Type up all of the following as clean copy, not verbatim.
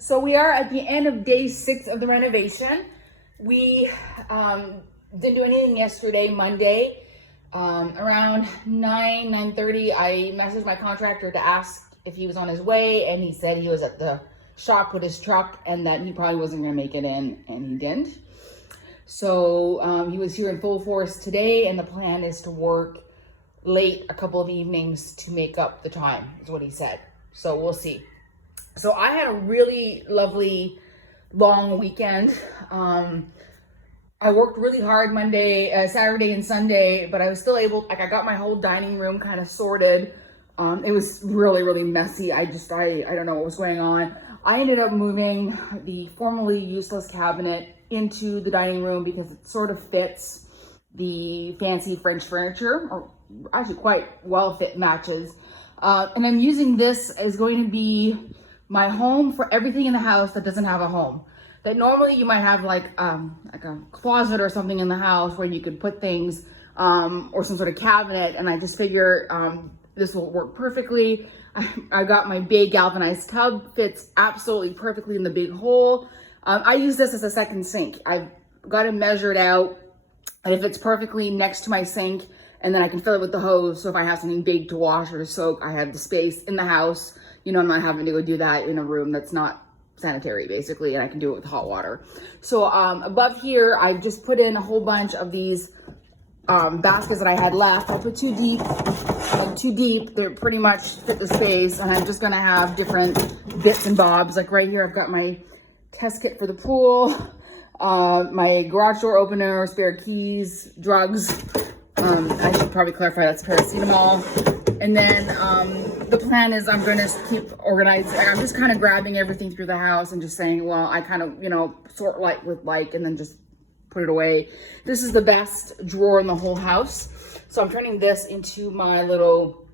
So we are at the end of day 6 of the renovation. We didn't do anything yesterday, Monday. Around 9:30, I messaged my contractor to ask if he was on his way, and he said he was at the shop with his truck and that he probably wasn't going to make it in, and he didn't. So he was here in full force today, and the plan is to work late a couple of evenings to make up the time, is what he said. So we'll see. So I had a really lovely long weekend. I worked really hard Saturday and Sunday, but I was still able, I got my whole dining room kind of sorted. It was really, really messy. I don't know what was going on. I ended up moving the formerly useless cabinet into the dining room because it sort of fits the fancy French furniture, or actually quite well fit matches. And I'm using this as going to be my home for everything in the house that doesn't have a home. That normally you might have like a closet or something in the house where you could put things, or some sort of cabinet. And I just figure this will work perfectly. I got my big galvanized tub, fits absolutely perfectly in the big hole. I use this as a second sink. I've got it measured out, and it fits perfectly next to my sink, and then I can fill it with the hose. So if I have something big to wash or soak, I have the space in the house. You know, I'm not having to go do that in a room that's not sanitary, basically, and I can do it with hot water. So above here, I've just put in a whole bunch of these baskets that I had left. I put too deep. They're pretty much fit the space, and I'm just gonna have different bits and bobs. Like right here, I've got my test kit for the pool, my garage door opener, spare keys, drugs. I should probably clarify that's paracetamol. And then the plan is I'm going to keep organizing. I'm just kind of grabbing everything through the house and just saying, well, I kind of, sort like with like, and then just put it away. This is the best drawer in the whole house. So I'm turning this into my little,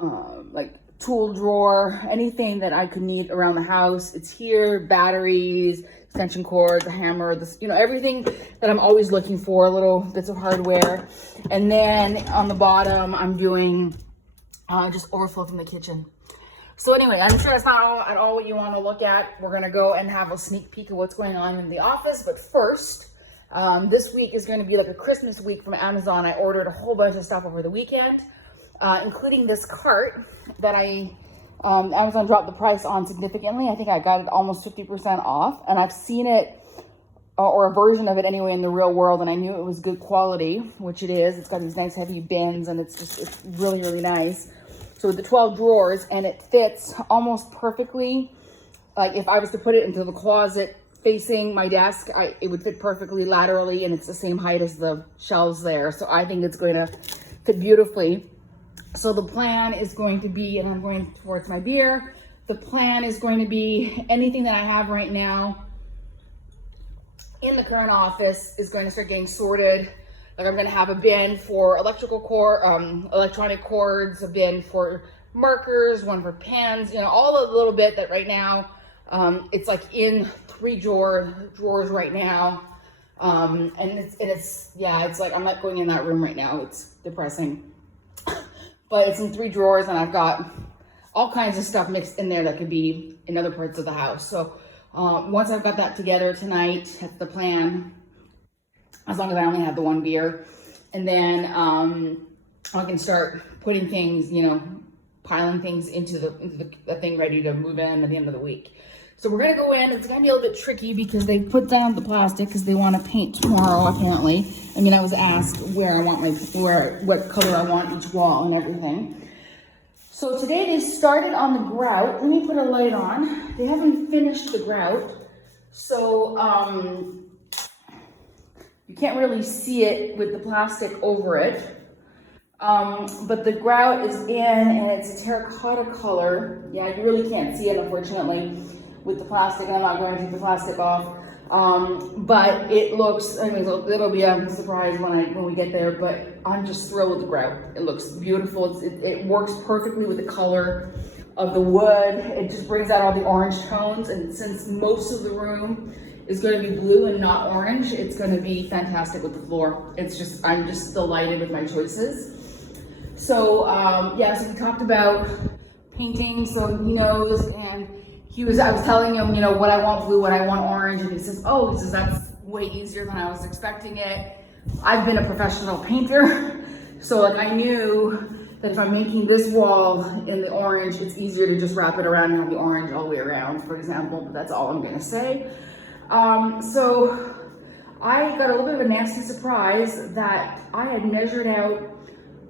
like tool drawer, anything that I could need around the house. It's here, batteries, extension cords, a hammer, this, everything that I'm always looking for, little bits of hardware. And then on the bottom, I'm doing just overflow from the kitchen. So anyway, I'm sure that's not at all what you want to look at. We're going to go and have a sneak peek of what's going on in the office. But first, this week is going to be like a Christmas week from Amazon. I ordered a whole bunch of stuff over the weekend, including this cart that Amazon dropped the price on significantly. I think I got it almost 50% off, and I've seen it, or a version of it anyway, in the real world, and I knew it was good quality, which it is. It's got these nice heavy bins, and it's really, really nice. So with the 12 drawers, and it fits almost perfectly. Like if I was to put it into the closet facing my desk, it would fit perfectly laterally, and it's the same height as the shelves there. So I think it's going to fit beautifully. So the plan is going to be, and I'm going towards my beer, the plan is going to be anything that I have right now in the current office is going to start getting sorted. Like I'm going to have a bin for electronic cords, a bin for markers, one for pens, all a little bit that right now, it's like in 3 drawers right now. And it's like, I'm not going in that room right now. It's depressing. But it's in 3 drawers, and I've got all kinds of stuff mixed in there that could be in other parts of the house. So once I've got that together tonight, that's the plan, as long as I only have the 1 beer. And then I can start putting things, piling things into the thing ready to move in at the end of the week. So we're gonna go in. It's gonna be a little bit tricky because they put down the plastic because they want to paint tomorrow, apparently. I mean, I was asked what color I want each wall and everything. So today they started on the grout. Let me put a light on. They haven't finished the grout, so you can't really see it with the plastic over it. But the grout is in, and it's a terracotta color. Yeah, you really can't see it, unfortunately, with the plastic. I'm not going to take the plastic off. But it looks, it'll be a surprise when we get there, but I'm just thrilled with the grout. It looks beautiful. It works perfectly with the color of the wood. It just brings out all the orange tones, and since most of the room is going to be blue and not orange, it's going to be fantastic with the floor. I'm just delighted with my choices. So, so we talked about painting, so he knows. And I was telling him, you know, what I want blue, what I want orange, and he says, oh, he says, that's way easier than I was expecting it. I've been a professional painter, so like I knew that if I'm making this wall in the orange, it's easier to just wrap it around and have the orange all the way around, for example, but that's all I'm gonna say. So I got a little bit of a nasty surprise that I had measured out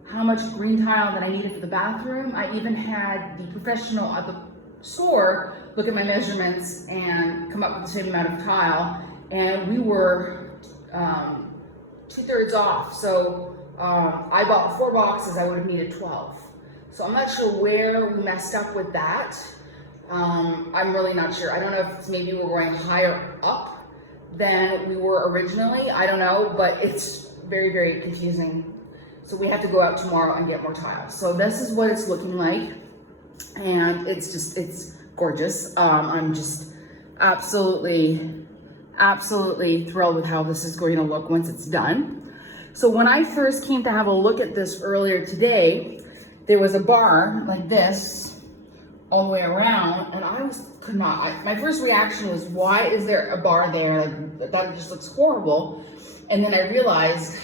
how much green tile that I needed for the bathroom. I even had the professional at the store look at my measurements and come up with the same amount of tile, and we were 2/3 off. So I bought 4 boxes, I would have needed 12. So I'm not sure where we messed up with that. I'm really not sure. I don't know if it's maybe we're going higher up than we were originally. I don't know, but it's very, very confusing. So we have to go out tomorrow and get more tiles. So this is what it's looking like. And it's gorgeous. I'm just absolutely thrilled with how this is going to look once it's done. So when I first came to have a look at this earlier today, there was a bar like this all the way around, and my first reaction was, why is there a bar there? Like, that just looks horrible. And then I realized,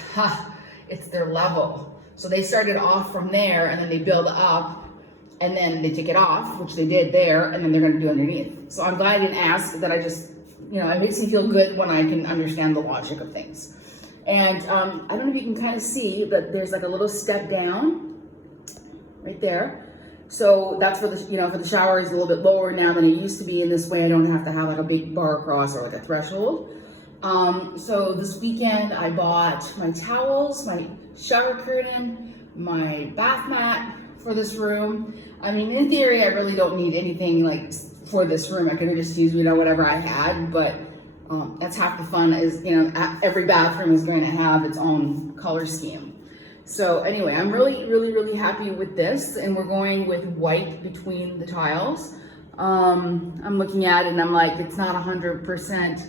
it's their level. So they started off from there, and then they build up, and then they take it off, which they did there, and then they're gonna do underneath. So I'm glad I didn't ask, that I just, you know, it makes me feel good when I can understand the logic of things. And I don't know if you can kind of see, but there's like a little step down right there. So that's for the, you know, for the shower is a little bit lower now than it used to be. In this way, I don't have to have like a big bar across or like a threshold. So this weekend I bought my towels, my shower curtain, my bath mat for this room. I mean, in theory, I really don't need anything like for this room. I could have just used, you know, whatever I had, but that's half the fun is, you know, every bathroom is going to have its own color scheme. So anyway, I'm really happy with this, and we're going with white between the tiles. I'm looking at it and I'm like, it's not 100%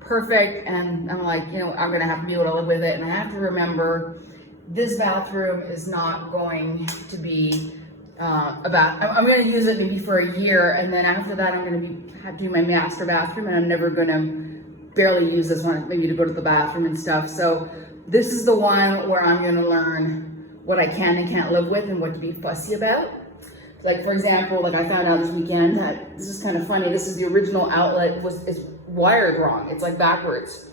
perfect, and I'm like, you know, I'm gonna have to be able to live with it. And I have to remember, this bathroom is not going to be I'm gonna use it maybe for a year, and then after that I'm gonna have to do my master bathroom, and I'm never gonna barely use this one, maybe to go to the bathroom and stuff. So this is the one where I'm gonna learn what I can and can't live with and what to be fussy about. Like, for example, like I found out this weekend that, this is kind of funny, this is the original outlet, is wired wrong. It's like backwards.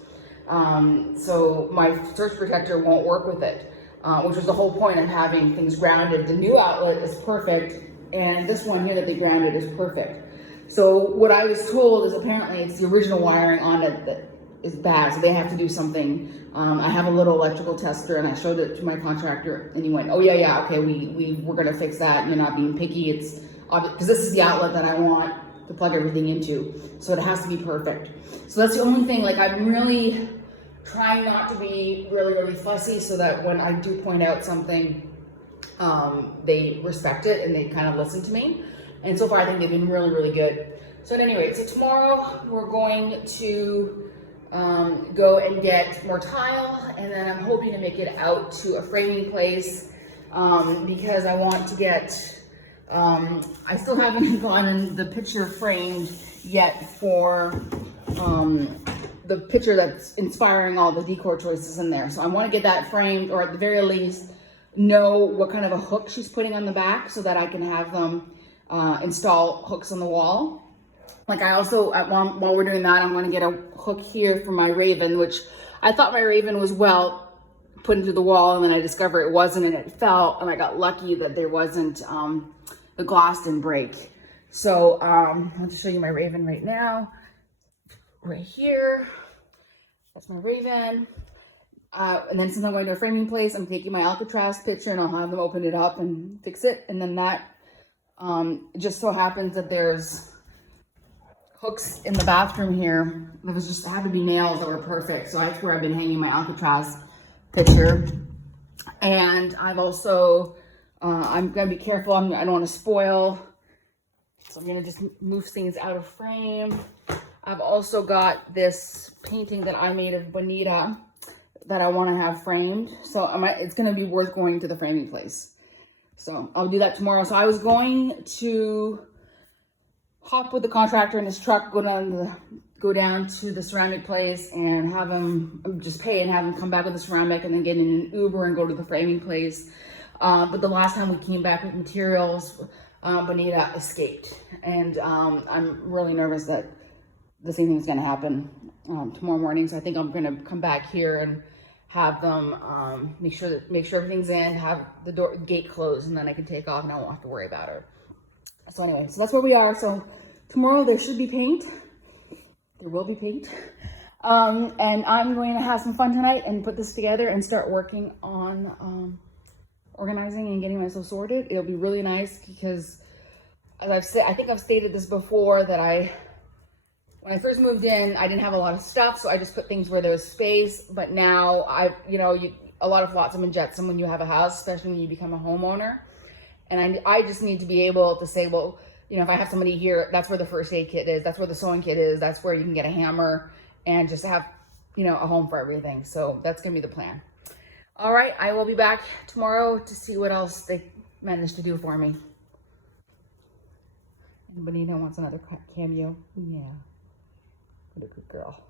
So my surge protector won't work with it, which was the whole point of having things grounded. The new outlet is perfect, and this one here that they grounded is perfect. So what I was told is apparently it's the original wiring on it that is bad, so they have to do something. I have a little electrical tester, and I showed it to my contractor, and he went, oh yeah, okay, we're gonna fix that. You're not being picky. It's obvious, because this is the outlet that I want to plug everything into, so it has to be perfect. So that's the only thing. Like, I'm really trying not to be really fussy, so that when I do point out something, they respect it and they kind of listen to me. And so far, I think they've been really good. So at any rate, so tomorrow we're going to go and get more tile, and then I'm hoping to make it out to a framing place, because I want to get, I still haven't gotten the picture framed yet for the picture that's inspiring all the decor choices in there. So I want to get that framed, or at the very least know what kind of a hook she's putting on the back, so that I can have them install hooks on the wall. Like, I also, while we're doing that, I'm going to get a hook here for my Raven, which I thought my Raven was well put into the wall, and then I discovered it wasn't, and it fell, and I got lucky that there wasn't, the glass didn't break. So I'll just show you my Raven right now. Right here, that's my Raven. And then since I'm going to a framing place, I'm taking my Alcatraz picture, and I'll have them open it up and fix it. And then that, it just so happens that there's hooks in the bathroom here. There was just, had to be nails that were perfect. So that's where I've been hanging my Alcatraz picture. And I've also, I'm gonna be careful. I don't want to spoil. So I'm gonna just move things out of frame. I've also got this painting that I made of Bonita that I want to have framed. So it's gonna be worth going to the framing place. So I'll do that tomorrow. So I was going to hop with the contractor in his truck, go down to the ceramic place and have him just pay and have him come back with the ceramic, and then get in an Uber and go to the framing place. But the last time we came back with materials, Bonita escaped, and I'm really nervous that the same thing's gonna happen tomorrow morning. So I think I'm gonna come back here and have them make sure everything's in, have the gate closed, and then I can take off and I won't have to worry about her. So anyway, so that's where we are. So tomorrow there should be paint. There will be paint. And I'm going to have some fun tonight and put this together and start working on organizing and getting myself sorted. It'll be really nice because, as I've said, I think I've stated this before, that when I first moved in, I didn't have a lot of stuff, so I just put things where there was space. But now a lot of flotsam and jetsam when you have a house, especially when you become a homeowner. And I just need to be able to say, well, if I have somebody here, that's where the first aid kit is, that's where the sewing kit is, that's where you can get a hammer, and just have, a home for everything. So that's gonna be the plan. All right, I will be back tomorrow to see what else they managed to do for me. And Bonita wants another cameo. Yeah, what a good girl.